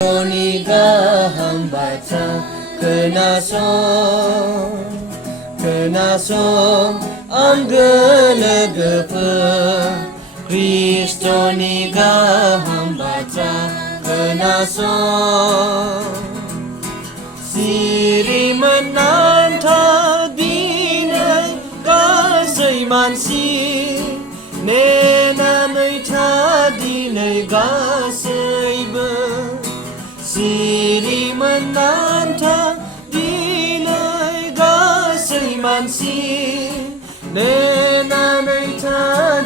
Kiristoनि गाहाम बाथ्रा खोनासं आंगो लोगोफोर Kiristoनि गाहाम बाथ्रा खोनासं सिरि मोननांथा दिनै गासै मानसि नेनानै था दिनै गासैबो सिरि मोननांथा दिनै गासै मानसि नेनानै था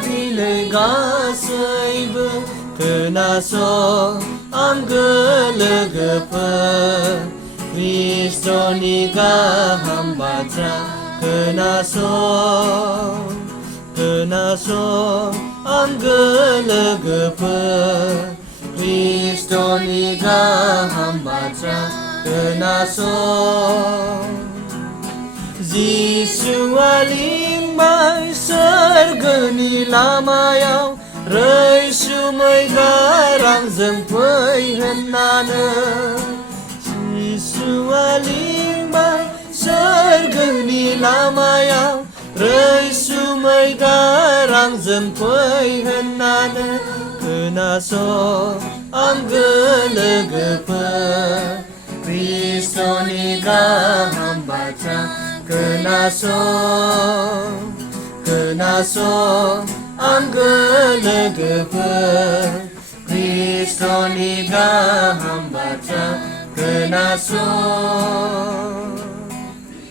दिनै गासैबो खोनासं आंगो लोगोफोर Kiristoनि गाहाम बाथ्रा खोनासं आंगो लोगोफोर Kiristoनि गाहाम बाथ्रा खोनासं जिसुआ लिंबाय सोरगोनि लामायाव रैसुमै गारांजों फै होननानै जिसुआ लिंबाय सोरगोनि लामायाव रैसुमै गारांजों फै होननानै खोनासं आंगो लोगोफोर Kiristoनि गाहाम बाथ्रा खोनासं आंगो लोगोफोर Kiristoनि गाहाम बाथ्रा खोनासं